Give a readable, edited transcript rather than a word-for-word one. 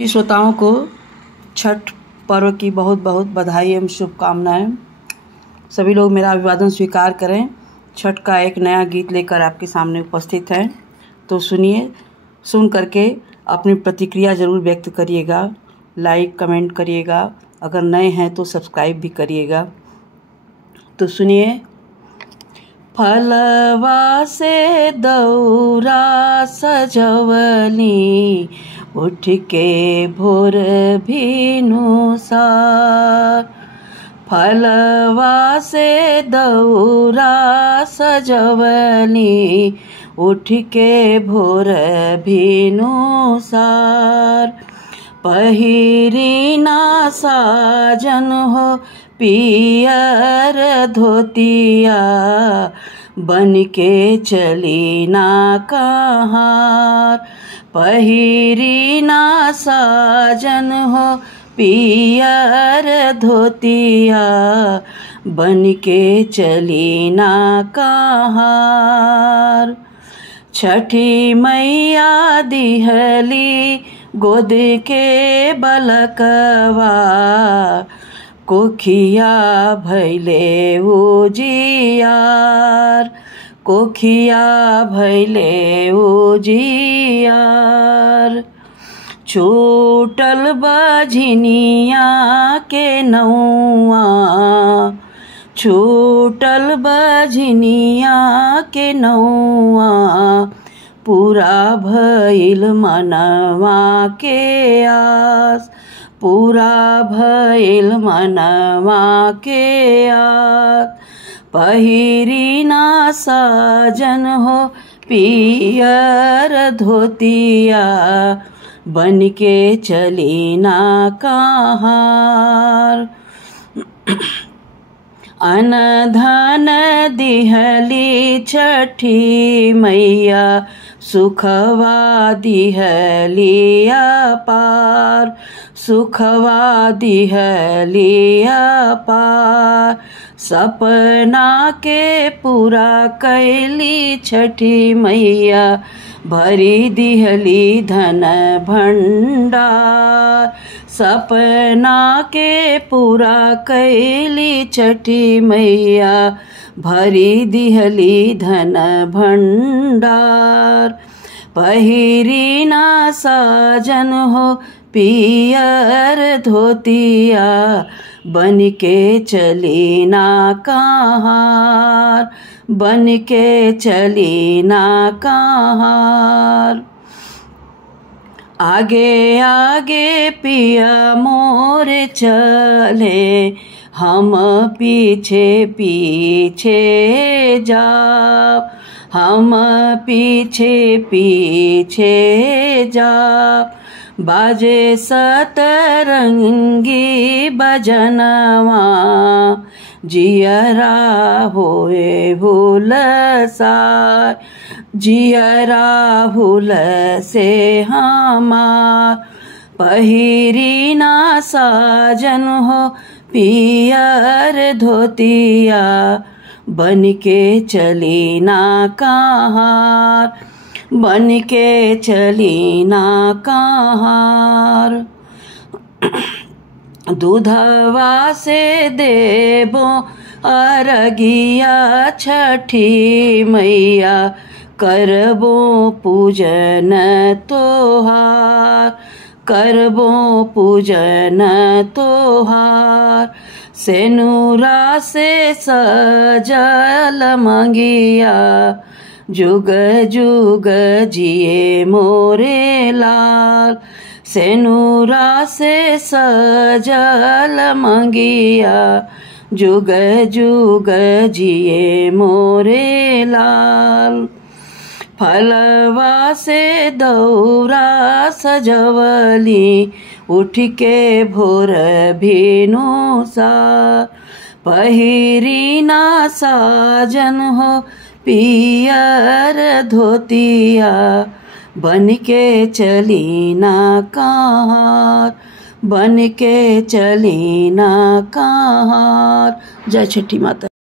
श्रोताओं को छठ पर्व की बहुत बहुत बधाई एवं शुभकामनाएं। सभी लोग मेरा अभिवादन स्वीकार करें। छठ का एक नया गीत लेकर आपके सामने उपस्थित है, तो सुनिए। सुन करके अपनी प्रतिक्रिया ज़रूर व्यक्त करिएगा, लाइक कमेंट करिएगा, अगर नए हैं तो सब्सक्राइब भी करिएगा। तो सुनिए। फलवा से दौरा सजवली, उठ के भोर भिनुसार। फलवा से दौरा सजवली, उठ के भोर भिनुसार। पहिरी ना साजन हो पियर धोतिया, बन के चली ना कहार। पहिरी ना साजन हो पियर धोतिया, बन के चली ना कहार। छठी मैया दिहली गोद के बलकवा, कोखिया भैले उजियार। कोखिया भैले उजियार। छूटल बझनिया के नौआ, छूटल बझनिया के नौआ, पूरा भइल मनवा के आस। पूरा भइल मनवा के आस। पहिरी ना साजन हो पियर धोतिया, बन के चली ना कहार। अन धन दिहली छठी मैया, सुखवा दिहली अपार। सुखवा दिहली अपार। सपना के पूरा कैली छठी मैया, भरी दिहली धन भंडार। सपना के पूरा कैली छठी मैया, भरी दिहली धन भंडार। पहिरी ना साजन हो पियर धोतिया, बन के चली ना कहार। बन के चली ना कहार। आगे आगे पिया मोर चले, हम पीछे पीछे जाब। हम पीछे पीछे जाब। बाजे सतरंगी बजनवा, जियरा होए हुलसार। जियरा हुल से हमार। पहिरी ना साजन हो पियर धोतिया, बन के चली ना कहार। बन के चली ना कहार। दूधवा से देबो अरगिया छठी मैया, करबो पूजन तोहार। करबो पूजन तोहार। सेनुरा से सजल मंगिया, जुग जुग जिए मोरे लाल। सेनुरा से सजल मंगिया, जुग जुग जिए मोरे लाल। फलवा से दौरा सजवली, उठ के भोर भिनुसार। पहिरी ना साजन हो पियर धोतिया, बन के चली ना कहार। बन के चली ना कहार। जय छठी माता।